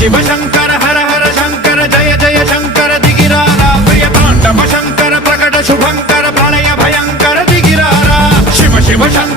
शिव शंकर हर हर शंकर जय जय शंकर दिगिरारा प्रिय तांडव शंकर प्रकट शुभंकर प्रलय भयंकर दिगिरारा शिव शिव शंकर